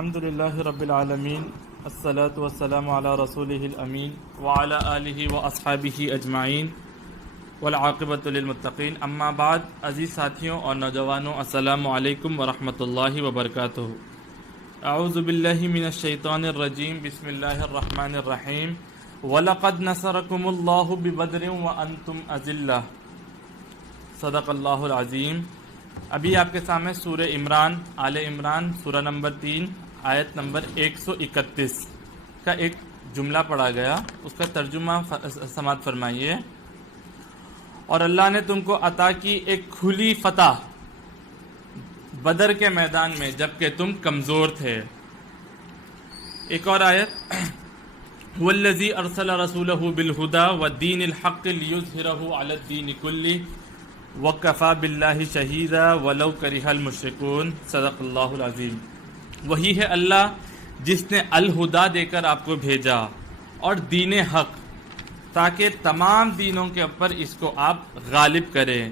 الحمد لله رب العالمين الصلاة والسلام على رسوله الأمين وعلى آله وأصحابه أجمعين والعاقبۃ للمتقین اما بعد. عزیز ساتھیوں اور نوجوانوں، السلام علیکم ورحمۃ اللہ وبرکاتہ. اعوذ باللہ من الشیطان الرجیم، بسم اللہ الرحمن الرحیم. وَلَقَدْ نَصَرَكُمُ اللَّهُ بِبَدْرٍ وَأَنْتُمْ أَذِلَّةٌ. صدق اللہ العظیم. ابھی آپ کے سامنے سورہ عمران، آل عمران، سورہ نمبر 3، آیت نمبر 131 کا ایک جملہ پڑھا گیا. اس کا ترجمہ سماعت فرمائیے. اور اللہ نے تم کو عطا کی ایک کھلی فتح بدر کے میدان میں جبکہ تم کمزور تھے. ایک اور آیت، وَالَّذِي أَرْسَلَ رَسُولَهُ بِالْهُدَى وَالدِّينِ الْحَقِّ لِيُظْهِرَهُ عَلَى الدِّينِ كُلِّهِ وَكَفَى بِاللَّهِ شَهِيدًا وَلَوْ كَرِهَ الْمُشْرِكُونَ. صدق اللہ العظیم. وہی ہے اللہ جس نے الہدا دے کر آپ کو بھیجا اور دین حق، تاکہ تمام دینوں کے اوپر اس کو آپ غالب کریں،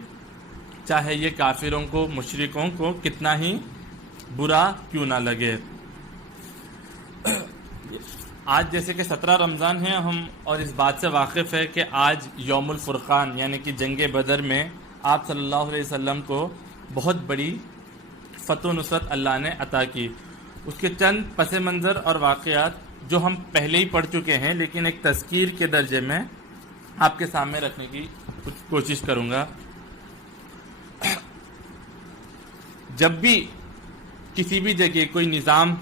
چاہے یہ کافروں کو، مشرکوں کو کتنا ہی برا کیوں نہ لگے. آج جیسے کہ 17 رمضان ہے ہم، اور اس بات سے واقف ہے کہ آج یوم الفرقان یعنی کہ جنگ بدر میں آپ صلی اللہ علیہ وسلم کو بہت بڑی فتح و نصرت اللہ نے عطا کی. اس کے چند پس منظر اور واقعات جو ہم پہلے ہی پڑھ چکے ہیں، لیکن ایک تذکیر کے درجے میں آپ کے سامنے رکھنے کی کوشش کروں گا. جب بھی کسی بھی جگہ کوئی نظام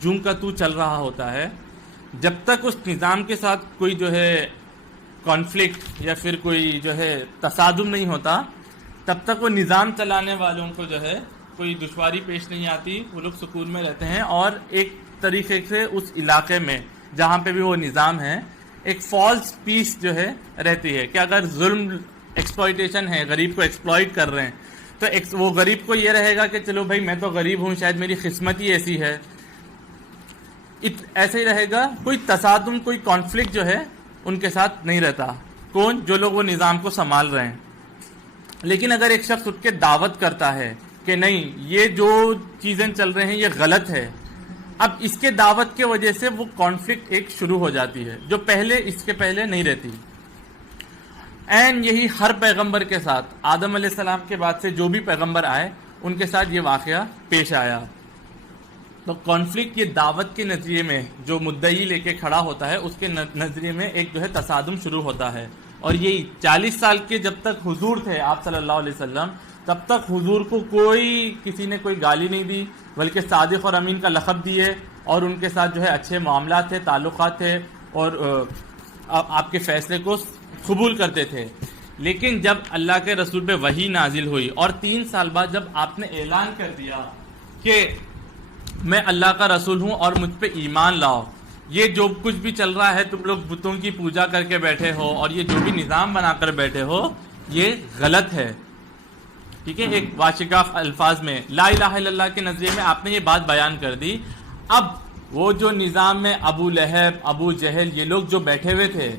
جوں کا تو چل رہا ہوتا ہے، جب تک اس نظام کے ساتھ کوئی جو ہے کانفلکٹ یا پھر کوئی جو ہے تصادم نہیں ہوتا، تب تک وہ نظام چلانے والوں کو جو ہے کوئی دشواری پیش نہیں آتی. وہ لوگ سکون میں رہتے ہیں، اور ایک طریقے سے اس علاقے میں جہاں پہ بھی وہ نظام ہے ایک فالس پیس جو ہے رہتی ہے کہ اگر ظلم ایکسپلائٹیشن ہے، غریب کو ایکسپلائٹ کر رہے ہیں، تو وہ غریب کو یہ رہے گا کہ چلو بھائی میں تو غریب ہوں، شاید میری قسمت ہی ایسی ہے. ایسے ہی رہے گا. کوئی تصادم، کوئی کانفلکٹ جو ہے ان کے ساتھ نہیں رہتا. کون؟ جو لوگ وہ نظام کو سنبھال رہے ہیں. لیکن اگر ایک شخص اٹھ کے دعوت کرتا ہے کہ نہیں، یہ جو چیزیں چل رہے ہیں یہ غلط ہے، اب اس کے دعوت کے وجہ سے وہ کانفلکٹ ایک شروع ہو جاتی ہے جو پہلے اس کے پہلے نہیں رہتی. این یہی ہر پیغمبر کے ساتھ، آدم علیہ السلام کے بعد سے جو بھی پیغمبر آئے ان کے ساتھ یہ واقعہ پیش آیا. تو کانفلکٹ یہ دعوت کے نظریے میں جو مدعی لے کے کھڑا ہوتا ہے اس کے نظریے میں ایک جو ہے تصادم شروع ہوتا ہے. اور یہی 40 سال کے جب تک حضور تھے آپ صلی اللہ علیہ وسلم، تب تک حضور کو کسی نے کوئی گالی نہیں دی، بلکہ صادق اور امین کا لقب دیے، اور ان کے ساتھ جو ہے اچھے معاملات تھے، تعلقات تھے، اور آپ کے فیصلے کو قبول کرتے تھے. لیکن جب اللہ کے رسول پہ وحی نازل ہوئی اور 3 سال بعد جب آپ نے اعلان کر دیا کہ میں اللہ کا رسول ہوں اور مجھ پہ ایمان لاؤ، یہ جو کچھ بھی چل رہا ہے، تم لوگ بتوں کی پوجا کر کے بیٹھے ہو اور یہ جو بھی نظام بنا کر بیٹھے ہو، یہ غلط ہے. ٹھیک ہے، ایک واشگاف الفاظ میں لا الہ الا اللہ کے نظریے میں آپ نے یہ بات بیان کر دی. اب وہ جو نظام میں ابو لہب، ابو جہل، یہ لوگ جو بیٹھے ہوئے تھے،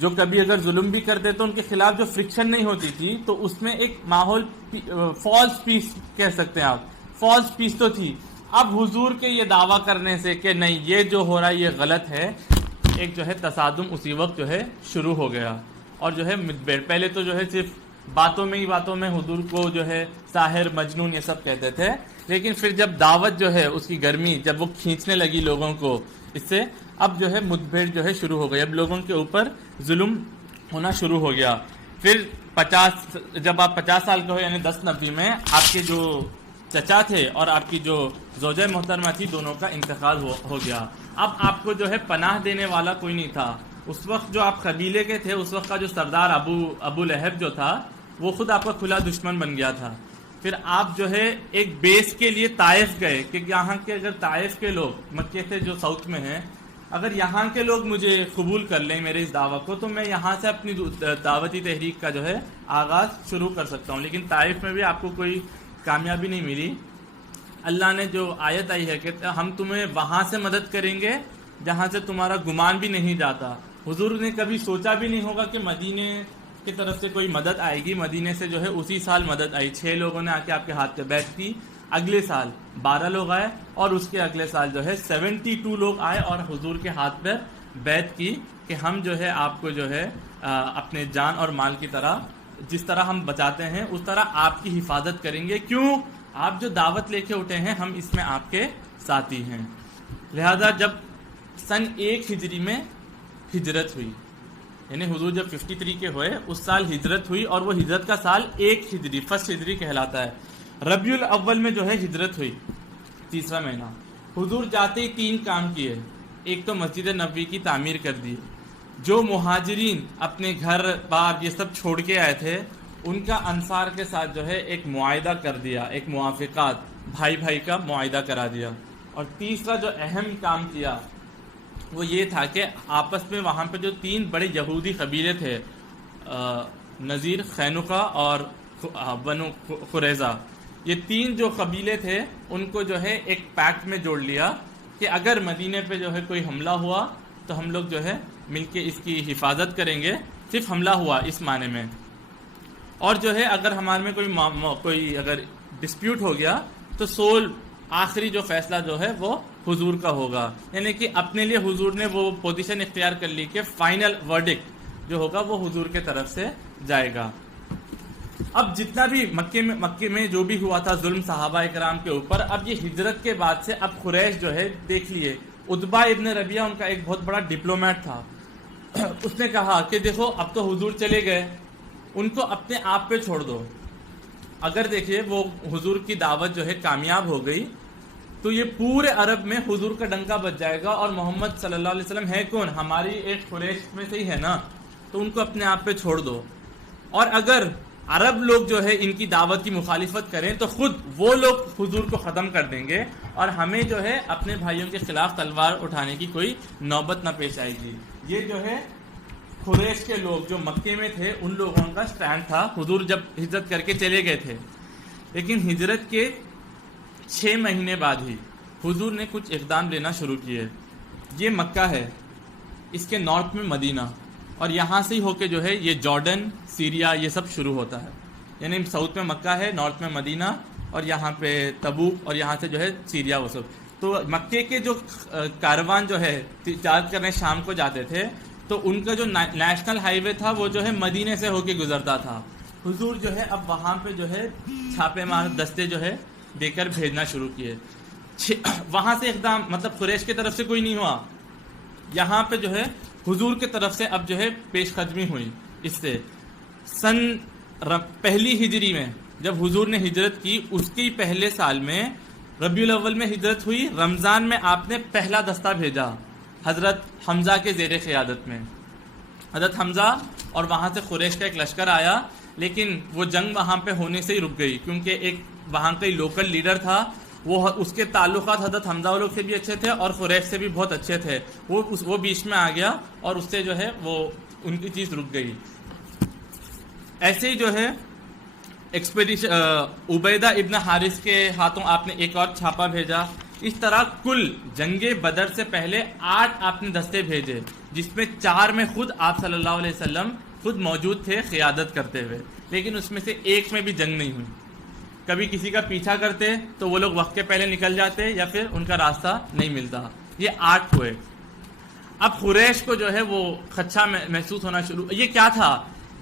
جو کبھی اگر ظلم بھی کرتے تو ان کے خلاف جو فرکشن نہیں ہوتی تھی، تو اس میں ایک ماحول فالس پیس کہہ سکتے ہیں آپ، فالس پیس تو تھی. اب حضور کے یہ دعویٰ کرنے سے کہ نہیں یہ جو ہو رہا ہے یہ غلط ہے، ایک جو ہے تصادم اسی وقت جو ہے شروع ہو گیا. اور جو ہے پہلے تو جو ہے صرف باتوں میں حضور کو جو ہے ساحر، مجنون، یہ سب کہتے تھے، لیکن پھر جب دعوت جو ہے اس کی گرمی جب وہ کھینچنے لگی لوگوں کو اس سے، اب جو ہے مدبھیڑ جو ہے شروع ہو گئی. اب لوگوں کے اوپر ظلم ہونا شروع ہو گیا. پھر جب آپ 50 سال کے ہو، یعنی 10 نبی میں آپ کے جو چچا تھے اور آپ کی جو زوجہ محترمہ تھی، دونوں کا انتقال ہو گیا. اب آپ کو جو ہے پناہ دینے والا کوئی نہیں تھا. اس وقت جو آپ قبیلے کے تھے، اس وقت کا جو سردار ابو لہب جو تھا، وہ خود آپ کا کھلا دشمن بن گیا تھا. پھر آپ جو ہے ایک بیس کے لیے طائف گئے کہ یہاں کے اگر طائف کے لوگ، مکے سے جو ساؤتھ میں ہیں، اگر یہاں کے لوگ مجھے قبول کر لیں میرے اس دعوت کو، تو میں یہاں سے اپنی دعوتی تحریک کا جو ہے آغاز شروع کر سکتا ہوں. لیکن طائف میں بھی آپ کو کوئی کامیابی نہیں ملی. اللہ نے جو آیت آئی ہے کہ ہم تمہیں وہاں سے مدد کریں گے جہاں سے تمہارا گمان بھی نہیں جاتا. حضور نے کبھی سوچا بھی نہیں ہوگا کہ مدینے کی طرف سے کوئی مدد آئے گی. مدینے سے جو ہے اسی سال مدد آئی. 6 لوگوں نے آ کے آپ کے ہاتھ پہ بیعت کی اگلے سال 12 لوگ آئے اور اس کے اگلے سال جو ہے 72 لوگ آئے اور حضور کے ہاتھ پر بیعت کی کہ ہم جو ہے آپ کو جو ہے اپنے جان اور مال کی طرح جس طرح ہم بچاتے ہیں اس طرح آپ کی حفاظت کریں گے، کیوں؟ آپ جو دعوت لے کے اٹھے ہیں ہم اس میں آپ کے ساتھی ہیں۔ لہذا جب سن 1 ہجری میں ہجرت ہوئی، یعنی حضور جب 53 کے ہوئے اس سال ہجرت ہوئی، اور وہ ہجرت کا سال 1 ہجری فرسٹ ہجری کہلاتا ہے۔ ربیع الاول میں جو ہے ہجرت ہوئی، تیسرا مہینہ۔ حضور جاتے ہی 3 کام کیے۔ ایک تو مسجد نبوی کی تعمیر کر دی، جو مہاجرین اپنے گھر بار یہ سب چھوڑ کے آئے تھے ان کا انصار کے ساتھ جو ہے ایک معاہدہ کر دیا، ایک موافقات، بھائی بھائی کا معاہدہ کرا دیا۔ اور تیسرا جو اہم کام کیا وہ یہ تھا کہ آپس میں وہاں پہ جو 3 بڑے یہودی قبیلے تھے، نذیر، قینقاع اور بنو قریظہ، یہ 3 جو قبیلے تھے ان کو جو ہے ایک پیکٹ میں جوڑ لیا کہ اگر مدینے پہ جو ہے کوئی حملہ ہوا تو ہم لوگ جو ہے مل کے اس کی حفاظت کریں گے، صرف حملہ ہوا اس معنی میں، اور جو ہے اگر ہمارے میں کوئی اگر ڈسپیوٹ ہو گیا تو سول آخری جو فیصلہ جو ہے وہ حضور کا ہوگا، یعنی کہ اپنے لیے حضور نے وہ پوزیشن اختیار کر لی کہ فائنل ورڈکٹ جو ہوگا وہ حضور کے طرف سے جائے گا۔ اب جتنا بھی مکے میں جو بھی ہوا تھا ظلم صحابہ اکرام کے اوپر، اب یہ ہجرت کے بعد سے اب قریش جو ہے دیکھ لیے، عتبہ ابن ربیعہ ان کا ایک بہت بڑا ڈپلومیٹ تھا، اس نے کہا کہ دیکھو اب تو حضور چلے گئے، ان کو اپنے آپ پہ چھوڑ دو، اگر دیکھیے وہ حضور کی دعوت جو ہے کامیاب ہو گئی تو یہ پورے عرب میں حضور کا ڈنکا بج جائے گا، اور محمد صلی اللہ علیہ وسلم ہے کون؟ ہماری ایک قریش میں سے ہی ہے نا، تو ان کو اپنے آپ پہ چھوڑ دو، اور اگر عرب لوگ جو ہے ان کی دعوت کی مخالفت کریں تو خود وہ لوگ حضور کو ختم کر دیں گے، اور ہمیں جو ہے اپنے بھائیوں کے خلاف تلوار اٹھانے کی کوئی نوبت نہ پیش آئے گی۔ یہ جو ہے قریش کے لوگ جو مکے میں تھے ان لوگوں کا سٹینڈ تھا حضور جب ہجرت کر کے چلے گئے تھے۔ لیکن ہجرت کے 6 مہینے بعد ہی حضور نے کچھ اقدام لینا شروع کیے۔ یہ مکہ ہے، اس کے نارتھ میں مدینہ، اور یہاں سے ہی ہو کے جو ہے یہ جارڈن، سیریا، یہ سب شروع ہوتا ہے، یعنی ساؤتھ میں مکہ ہے، نارتھ میں مدینہ، اور یہاں پہ تبوک، اور یہاں سے جو ہے سیریا، وہ سب۔ تو مکے کے جو کاروان جو ہے تجارت کرنے شام کو جاتے تھے تو ان کا جو نیشنل ہائی وے تھا وہ جو ہے مدینے سے ہو کے گزرتا تھا۔ حضور جو ہے اب وہاں پہ جو ہے چھاپے مار دستے جو ہے دے کر بھیجنا شروع کیے۔ وہاں سے اقدام مطلب قریش کی طرف سے کوئی نہیں ہوا، یہاں پہ جو ہے حضور کی طرف سے اب جو ہے پیش قدمی ہوئی۔ اس سے سن 1 ہجری میں جب حضور نے ہجرت کی، اس کے پہلے سال میں ربیع الاول میں ہجرت ہوئی، رمضان میں آپ نے پہلا دستہ بھیجا حضرت حمزہ کے زیر قیادت میں۔ حضرت حمزہ اور وہاں سے قریش کا ایک لشکر آیا، لیکن وہ جنگ وہاں پہ ہونے سے ہی رک گئی، کیونکہ ایک وہاں کا لوکل لیڈر تھا، وہ اس کے تعلقات حضرت حمزہ لوگ سے بھی اچھے تھے اور قریش سے بھی بہت اچھے تھے، وہ بیچ میں آ گیا اور اس سے جو ہے وہ ان کی چیز رک گئی۔ ایسے ہی جو ہے ایکسپیڈیشن عبیدہ ابن حارث کے ہاتھوں آپ نے ایک اور چھاپا بھیجا۔ اس طرح کل جنگ بدر سے پہلے 8 آپ نے دستے بھیجے، جس میں 4 میں خود آپ صلی اللہ علیہ وسلم خود موجود تھے قیادت کرتے ہوئے، لیکن اس میں سے ایک میں بھی جنگ نہیں ہوئی۔ کبھی کسی کا پیچھا کرتے تو وہ لوگ وقت کے پہلے نکل جاتے یا پھر ان کا راستہ نہیں ملتا۔ یہ 8 ہوئے۔ اب قریش کو جو ہے وہ خدشہ محسوس ہونا شروع۔ یہ کیا تھا؟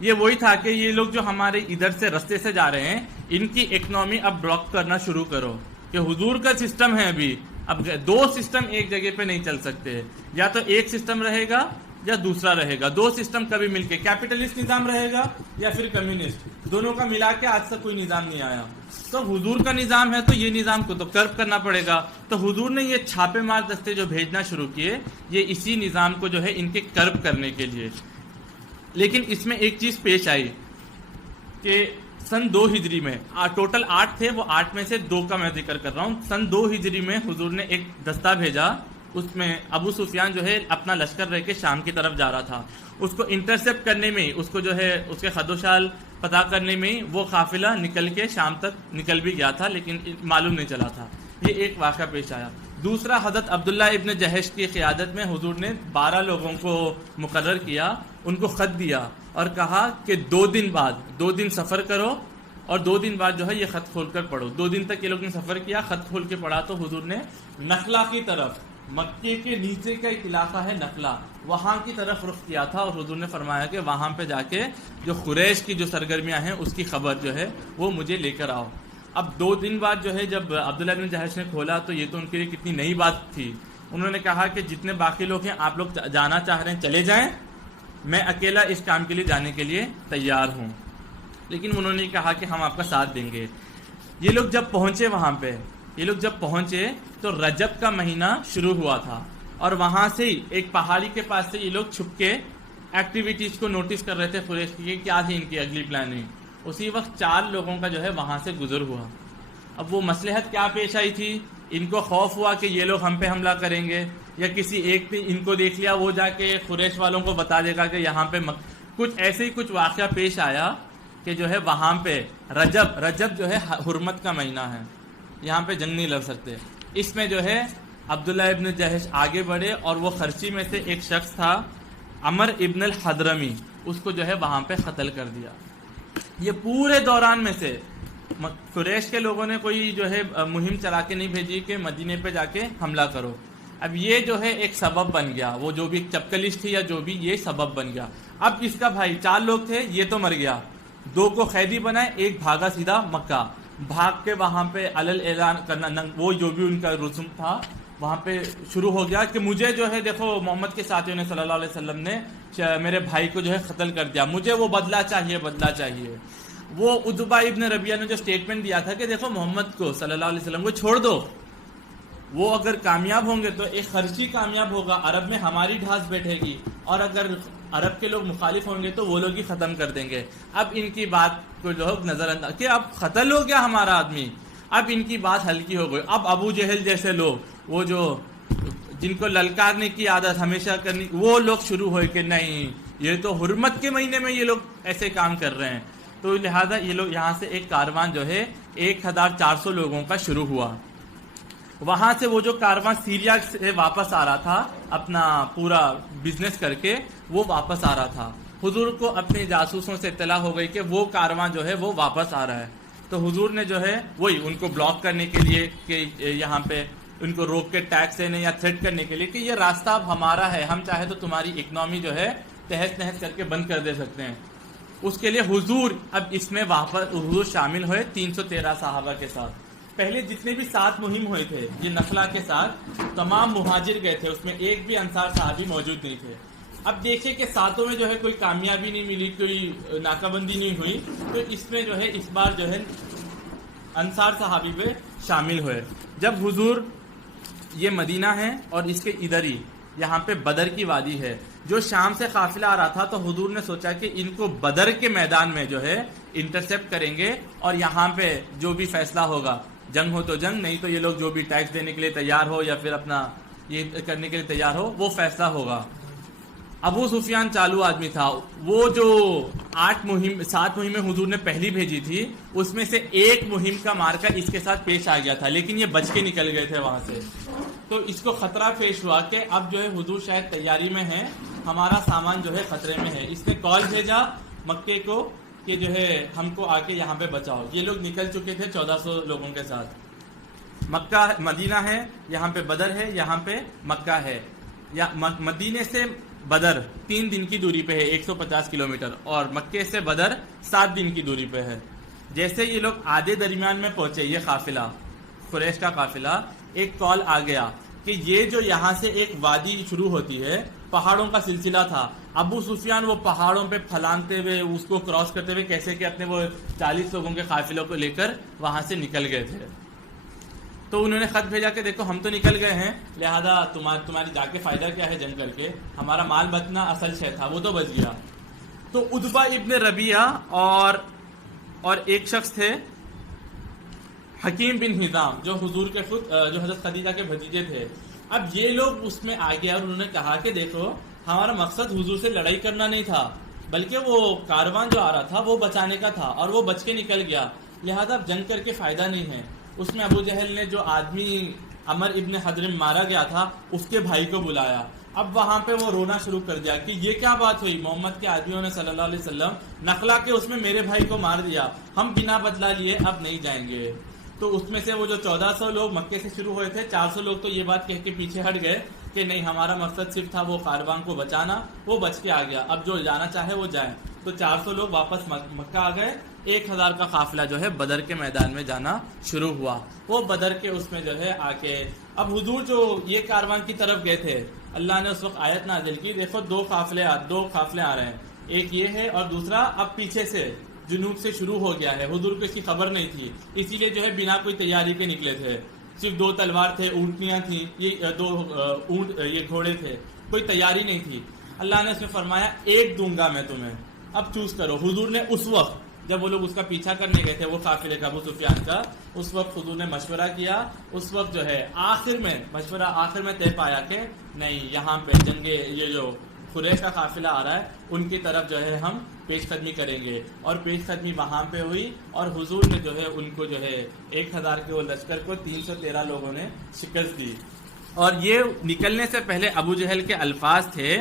یہ وہی تھا کہ یہ لوگ جو ہمارے ادھر سے رستے سے جا رہے ہیں ان کی اکنامی اب بلاک کرنا شروع کرو، کہ حضور کا سسٹم ہے ابھی، اب 2 سسٹم ایک جگہ پہ نہیں چل سکتے، یا تو ایک سسٹم رہے گا یا دوسرا رہے گا، 2 سسٹم کبھی مل کے کیپٹلسٹ نظام رہے گا یا پھر کمیونسٹ، دونوں کا ملا کے آج تک کوئی نظام نہیں آیا۔ تو حضور کا نظام ہے تو یہ نظام کو تو کرب کرنا پڑے گا، تو حضور نے یہ چھاپے مار دستے جو بھیجنا شروع کیے یہ اسی نظام کو جو ہے ان کے کرب کرنے کے لیے۔ لیکن اس میں ایک چیز پیش آئی کہ سن 2 ہجری میں ٹوٹل 8 تھے، وہ 8 میں سے 2 کا میں ذکر کر رہا ہوں۔ سن 2 ہجری میں حضور نے ایک دستہ بھیجا، اس میں ابو سفیان جو ہے اپنا لشکر رہ کے شام کی طرف جا رہا تھا، اس کو انٹرسپٹ کرنے میں، اس کو جو ہے اس کے خدوشال پتہ کرنے میں وہ قافلہ نکل کے شام تک نکل بھی گیا تھا، لیکن معلوم نہیں چلا تھا۔ یہ ایک واقعہ پیش آیا۔ دوسرا، حضرت عبداللہ ابن جہش کی قیادت میں حضور نے 12 لوگوں کو مقرر کیا، ان کو خط دیا اور کہا کہ 2 دن بعد 2 دن سفر کرو اور 2 دن بعد جو ہے یہ خط کھول کر پڑھو. 2 دن تک یہ لوگ نے سفر کیا, خط کھول کے پڑھا تو حضور نے نخلا کی طرف, مکے کے نیچے کا ایک علاقہ ہے نخلا, وہاں کی طرف رخ کیا تھا, اور حضور نے فرمایا کہ وہاں پہ جا کے جو قریش کی جو سرگرمیاں ہیں اس کی خبر جو ہے وہ مجھے لے کر آؤ. اب 2 دن بعد جو ہے جب عبداللہ بن جہش نے کھولا تو یہ تو ان کے لیے کتنی نئی بات تھی. انہوں نے کہا کہ جتنے باقی لوگ ہیں آپ لوگ جانا چاہ رہے ہیں چلے جائیں, میں اکیلا اس کام کے لیے جانے کے لیے تیار ہوں. لیکن انہوں نے کہا کہ ہم آپ کا ساتھ دیں گے. یہ لوگ جب پہنچے وہاں پہ, تو رجب کا مہینہ شروع ہوا تھا, اور وہاں سے ہی ایک پہاڑی کے پاس سے یہ لوگ چھپ کے ایکٹیویٹیز کو نوٹس کر رہے تھے قریش کی کہ کیا تھی ان کی اگلی پلاننگ. اسی وقت 4 لوگوں کا جو ہے وہاں سے گزر ہوا. اب وہ مصلحت کیا پیش آئی تھی, ان کو خوف ہوا کہ یہ لوگ ہم پہ حملہ کریں گے, یا کسی ایک نے ان کو دیکھ لیا, وہ جا کے قریش والوں کو بتا دے گا کہ یہاں پہ کچھ ایسے ہی کچھ واقعہ پیش آیا کہ جو ہے وہاں پہ رجب جو ہے حرمت کا مہینہ ہے, یہاں پہ جنگ نہیں لڑ سکتے. اس میں جو ہے عبداللہ ابن جہش آگے بڑھے, اور وہ خرچی میں سے ایک شخص تھا عمر ابن الحضرمی, اس کو جو ہے وہاں پہ قتل کر دیا. یہ پورے دوران میں سے قریش کے لوگوں نے کوئی جو ہے مہم چلا کے نہیں بھیجی کہ مدینے پہ جا کے حملہ کرو. اب یہ جو ہے ایک سبب بن گیا, وہ جو بھی چپکلش تھی یا جو بھی, یہ سبب بن گیا. اب اس کا بھائی 4 لوگ تھے, یہ تو مر گیا, 2 کو قیدی بنائے, ایک بھاگا سیدھا مکہ, بھاگ کے وہاں پہ علل اعلان کرنا, وہ جو بھی ان کا رسم تھا وہاں پہ شروع ہو گیا کہ مجھے جو ہے دیکھو محمد کے ساتھیوں نے صلی اللہ علیہ وسلم نے میرے بھائی کو جو ہے قتل کر دیا, مجھے وہ بدلہ چاہیے. وہ عتبہ ابن ربیعہ نے جو سٹیٹمنٹ دیا تھا کہ دیکھو محمد کو صلی اللہ علیہ وسلم کو چھوڑ دو, وہ اگر کامیاب ہوں گے تو ایک خرچی کامیاب ہوگا, عرب میں ہماری ڈھاس بیٹھے گی, اور اگر عرب کے لوگ مخالف ہوں گے تو وہ لوگ ہی ختم کر دیں گے. اب ان کی بات کو جو نظر انداز کہ اب قتل ہو گیا ہمارا آدمی, اب ان کی بات ہلکی ہو گئی. اب ابو جہل جیسے لوگ, وہ جو جن کو للکارنے کی عادت ہمیشہ کرنی, وہ لوگ شروع ہوئے کہ نہیں یہ تو حرمت کے مہینے میں یہ لوگ ایسے کام کر رہے ہیں. تو لہذا یہ لوگ یہاں سے ایک کاروان جو ہے 1400 لوگوں کا شروع ہوا. وہاں سے وہ جو کاروان سیریا سے واپس آ رہا تھا اپنا پورا بزنس کر کے, وہ واپس آ رہا تھا. حضور کو اپنے جاسوسوں سے اطلاع ہو گئی کہ وہ کاروان جو ہے وہ واپس آ رہا ہے. تو حضور نے جو ہے وہی ان کو بلاک کرنے کے لیے کہ یہاں پہ ان کو روک کے ٹیکس دینے یا تھریٹ کرنے کے لیے کہ یہ راستہ اب ہمارا ہے, ہم چاہے تو تمہاری اکنامی جو ہے تہس نہس کر کے بند کر دے سکتے ہیں. اس کے لیے حضور اب اس میں واپس حضور شامل ہوئے 313 صحابہ کے ساتھ. پہلے جتنے بھی 7 مہم ہوئے تھے یہ نخلا کے ساتھ, تمام مہاجر گئے تھے, اس میں ایک بھی انصار صحابی موجود نہیں تھے. اب دیکھیں کہ 7 میں جو ہے کوئی کامیابی نہیں ملی, کوئی ناکہ بندی نہیں ہوئی, تو اس میں جو ہے اس بار جو ہے انصار صحابی پہ شامل ہوئے. جب حضور یہ مدینہ ہے اور اس کے ادھر ہی یہاں پہ بدر کی وادی ہے, جو شام سے قافلہ آ رہا تھا, تو حضور نے سوچا کہ ان کو بدر کے میدان میں جو ہے انٹرسیپٹ کریں گے, اور یہاں پہ جو بھی فیصلہ ہوگا, جنگ ہو تو جنگ, نہیں تو یہ لوگ جو بھی ٹیکس دینے کے لیے تیار ہو یا پھر اپنا یہ کرنے کے لیے تیار ہو, وہ فیصلہ ہوگا. ابو سفیان چالو آدمی تھا, وہ جو 7 مہمیں حضور نے پہلی بھیجی تھی, اس میں سے ایک مہم کا مارکا اس کے ساتھ پیش آ گیا تھا, لیکن یہ بچ کے نکل گئے تھے وہاں سے. تو اس کو خطرہ پیش ہوا کہ اب جو ہے حضور شاید تیاری میں ہیں, ہمارا سامان جو ہے خطرے میں ہے. اس نے کال بھیجا مکے کو کہ جو ہے ہم کو آ کے یہاں پہ بچاؤ. یہ لوگ نکل چکے تھے 1400 لوگوں کے ساتھ. مکہ مدینہ ہے, یہاں پہ بدر ہے, یہاں پہ مکہ ہے. یا مدینے سے بدر 3 دن کی دوری پہ ہے, 150 کلومیٹر, اور مکے سے بدر 7 دن کی دوری پہ ہے. جیسے یہ لوگ آدھے درمیان میں پہنچے, یہ قافلہ قریش کا قافلہ, ایک کال آ گیا کہ یہ جو یہاں سے ایک وادی شروع ہوتی ہے, پہاڑوں کا سلسلہ تھا. ابو سفیان وہ پہاڑوں پہ پھلانتے ہوئے اس کو کراس کرتے ہوئے کیسے کہ اپنے وہ 40 لوگوں کے قافلوں کو لے کر وہاں سے نکل گئے تھے. تو انہوں نے خط بھیجا کہ دیکھو ہم تو نکل گئے ہیں, لہذا تمہاری جا کے فائدہ کیا ہے جنگ کر کے, ہمارا مال بچنا اصل شے تھا, وہ تو بچ گیا. تو عتبہ ابن ربیعہ اور ایک شخص تھے حکیم بن حزام, جو حضور کے خود جو حضرت خدیجہ کے بھتیجے تھے. اب یہ لوگ اس میں آ گیا اور انہوں نے کہا کہ دیکھو ہمارا مقصد حضور سے لڑائی کرنا نہیں تھا, بلکہ وہ کاروان جو آ رہا تھا وہ بچانے کا تھا, اور وہ بچ کے نکل گیا, لہذا اب جنگ کر کے فائدہ نہیں ہے. اس میں ابو جہل نے جو آدمی عمر ابن حضرم مارا گیا تھا اس کے بھائی کو بلایا, اب وہاں پہ وہ رونا شروع کر دیا کہ یہ کیا بات ہوئی، محمد کے آدمیوں نے صلی اللہ علیہ وسلم نخلا کے اس میں میرے بھائی کو مار دیا، ہم بنا بدلہ لیے اب نہیں جائیں گے۔ تو اس میں سے وہ جو 1400 لوگ مکے سے شروع ہوئے تھے، 400 لوگ تو یہ بات کہہ کے پیچھے ہٹ گئے کہ نہیں، ہمارا مقصد صرف تھا وہ کاروان کو بچانا، وہ بچ کے آ گیا، اب جو جانا چاہے وہ جائیں۔ تو 400 لوگ واپس مکہ آ گئے، 1000 کا قافلہ جو ہے بدر کے میدان میں جانا شروع ہوا۔ وہ بدر کے اس میں جو ہے آ کے اب حضور جو یہ کاروان کی طرف گئے تھے، اللہ نے اس وقت آیت نازل کی، دیکھو دو قافلے آ رہے ہیں، ایک یہ ہے اور دوسرا اب پیچھے سے جنوب سے شروع ہو گیا ہے۔ حضور کو اس کی خبر نہیں تھی، اسی لیے جو ہے بنا کوئی تیاری کے نکلے تھے، صرف 2 تلوار تھے، اونٹنیاں تھیں، یہ 2 اونٹ، یہ گھوڑے تھے، کوئی تیاری نہیں تھی۔ اللہ نے اس میں فرمایا ایک دوں گا میں تمہیں، اب چوز کرو۔ حضور نے اس وقت جب وہ لوگ اس کا پیچھا کرنے گئے تھے، وہ قافلے کا، ابو سفیان کا، اس وقت حضور نے مشورہ کیا، اس وقت جو ہے آخر میں طے پایا کہ نہیں، یہاں پہ یہ جو قریش کا قافلہ آ رہا ہے ان کی طرف جو ہے ہم پیش قدمی کریں گے، اور پیش قدمی وہاں پہ ہوئی، اور حضور نے جو ہے ان کو جو ہے 1000 کے وہ لشکر کو 313 لوگوں نے شکست دی۔ اور یہ نکلنے سے پہلے ابو جہل کے الفاظ تھے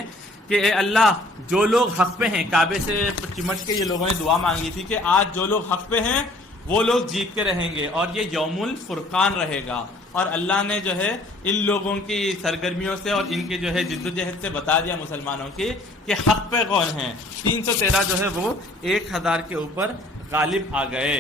کہ اے اللہ، جو لوگ حق پہ ہیں، کعبے سے چمٹ کے یہ لوگوں نے دعا مانگی تھی کہ آج جو لوگ حق پہ ہیں وہ لوگ جیت کے رہیں گے اور یہ یوم الفرقان رہے گا، اور اللہ نے جو ہے ان لوگوں کی سرگرمیوں سے اور ان کی جو ہے جد و جہد سے بتا دیا مسلمانوں کی کہ حق پہ کون ہیں۔ 313 جو ہے وہ 1000 کے اوپر غالب آ گئے۔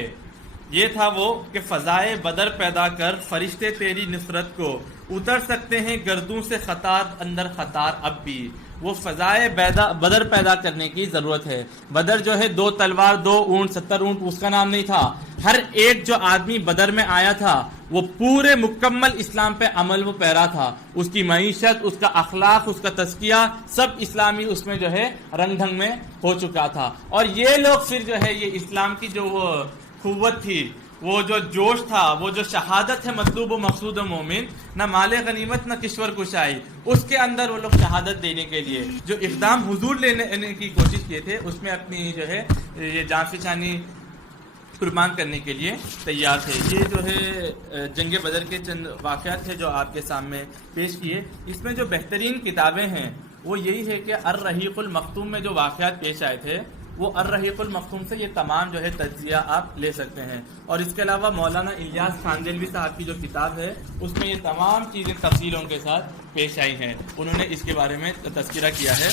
یہ تھا وہ کہ فضائے بدر پیدا کر فرشتے تیری نصرت کو، اتر سکتے ہیں گردوں سے قطار اندر قطار اب بھی۔ وہ فضائے بدر پیدا کرنے کی ضرورت ہے۔ بدر جو ہے 2 تلوار 2 اونٹ 70 اونٹ اس کا نام نہیں تھا، ہر ایک جو آدمی بدر میں آیا تھا وہ پورے مکمل اسلام پہ عمل و پیرا تھا، اس کی معیشت، اس کا اخلاق، اس کا تزکیہ سب اسلامی اس میں جو ہے رنگ ڈھنگ میں ہو چکا تھا۔ اور یہ لوگ پھر جو ہے یہ اسلام کی جو وہ قوت تھی، وہ جو جوش تھا، وہ جو شہادت ہے مطلوب و مقصود و مومن، نہ مال غنیمت نہ کشور کشائی، اس کے اندر وہ لوگ شہادت دینے کے لیے جو اقدام حضور لینے کی کوشش کیے تھے، اس میں اپنی جو ہے یہ جان فشانی قربان کرنے کے لیے تیار تھے۔ یہ جو ہے جنگ بدر کے چند واقعات تھے جو آپ کے سامنے پیش کیے۔ اس میں جو بہترین کتابیں ہیں وہ یہی ہے کہ الرحیق المختوم میں جو واقعات پیش آئے تھے، وہ الرحیق المختوم سے یہ تمام جو ہے تجزیہ آپ لے سکتے ہیں، اور اس کے علاوہ مولانا الیاس خاندیلوی صاحب کی جو کتاب ہے اس میں یہ تمام چیزیں تفصیلوں کے ساتھ پیش آئی ہیں، انہوں نے اس کے بارے میں تذکرہ کیا ہے۔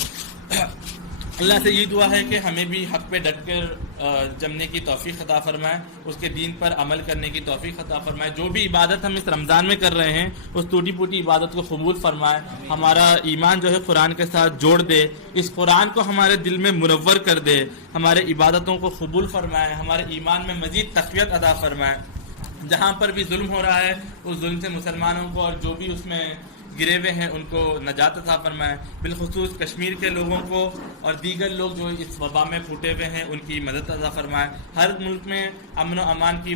اللہ سے یہ دعا ہے کہ ہمیں بھی حق پہ ڈٹ کر جمنے کی توفیق عطا فرمائے، اس کے دین پر عمل کرنے کی توفیق عطا فرمائے، جو بھی عبادت ہم اس رمضان میں کر رہے ہیں اس ٹوٹی پوٹی عبادت کو قبول فرمائے، ہمارا ایمان جو ہے قرآن کے ساتھ جوڑ دے، اس قرآن کو ہمارے دل میں منور کر دے، ہمارے عبادتوں کو قبول فرمائے، ہمارے ایمان میں مزید تقویت عطا فرمائے۔ جہاں پر بھی ظلم ہو رہا ہے اس ظلم سے مسلمانوں کو اور جو بھی اس میں گرے ہوئے ہیں ان کو نجات عطا فرمائے، بالخصوص کشمیر کے لوگوں کو اور دیگر لوگ جو اس وبا میں پھوٹے ہوئے ہیں ان کی مدد عطا فرمائے، ہر ملک میں امن و امان کی